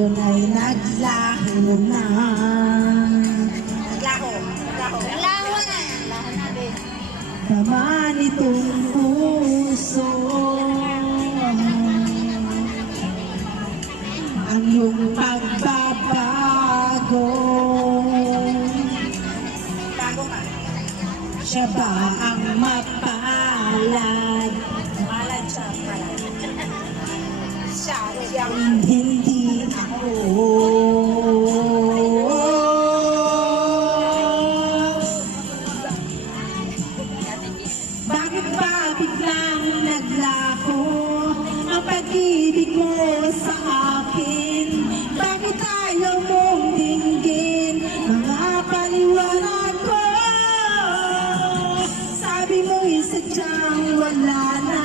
ngayon ay naglaho na. Laho. Laho. Laho na. Laho na din. Tama nitong puso ang iyong pagbabago. Bago ka. Siya ba ang mapalad? Malad siya. Malad. Siyang Hindi ako. Bakit ba biglang naglaho ang pag-ibig mo sa akin? Bakit ayaw mong dinggin mga paliwanag ko? Sabi mo'y sadyang wala na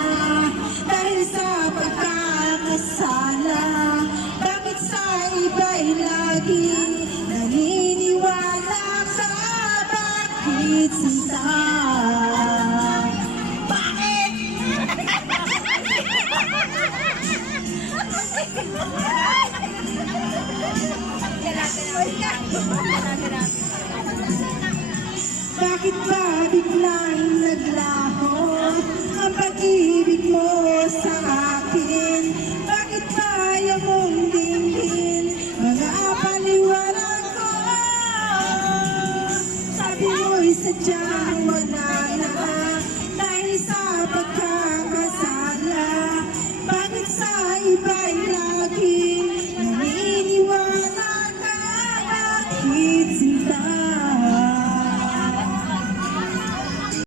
dahil sa pagkakasala. Bakit sa iba'y laging naniniwala ka? Bakit sinta? Bakit ba biglang naglaho ang pag-ibig mo sa akin? Bakit ba ayaw mong dinggin mga paliwanag ko? Sabi mo'y sadyang